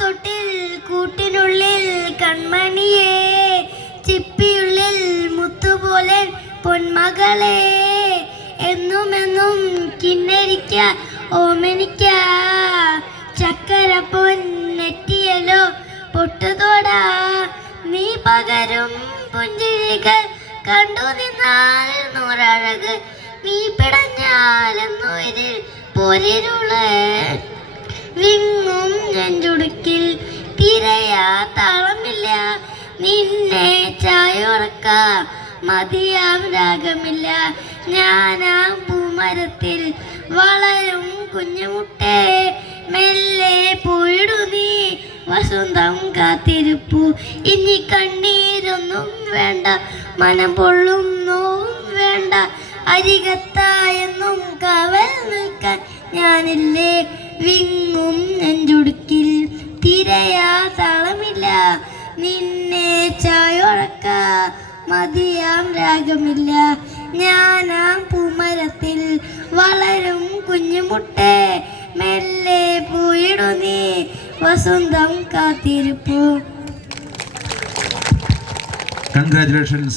തൊട്ടിൽ കൂട്ടിനുള്ളിൽ കൺമണിയേ, ചിപ്പിയുള്ളിൽ മുത്തുപോലെ പൊന്മകളെ, എന്നുമെന്നും കിന്നരിക്ക ഓമനിക്ക, ചക്കര പൊന്നെറ്റിയലോ പൊട്ടുതോടാ, നീ പകരും പുഞ്ചിരികൾ കണ്ടു നിന്നാൽ നൂറഴക്, നീ പിടഞ്ഞാലെന്നുവരിൽ പോരിരുള്, വിങ്ങും നെഞ്ചുടുക്കിൽ തിരയാ താളമില്ല, നിന്നെ ചായുറക്ക മതിയാം രാഗമില്ല, ഞാനാ പൂമരത്തിൽ വളരും കുഞ്ഞുമുട്ടേ, മെല്ലെ പോയിടു നീ വസന്തം കാത്തിരിപ്പു, ഇനി കണ്ണീരൊന്നും വേണ്ട, മനം പൊള്ളുന്നോവും വേണ്ട, അരികത്തായെന്നും കാവൽ നിൽക്കാൻ ഞാനില്ലേ, വിങ്ങും നെഞ്ചുടുക്കിൽ തിരയാ താളമില്ല, നിന്നെ ചായുറക്ക മതിയാം രാഗമില്ല, ഞാനാം പൂമരത്തിൽ വളരും കുഞ്ഞുമുട്ടേ, മെല്ലെ പോയിടു നീ വസന്തം കാത്തിരിപ്പു. Congratulations.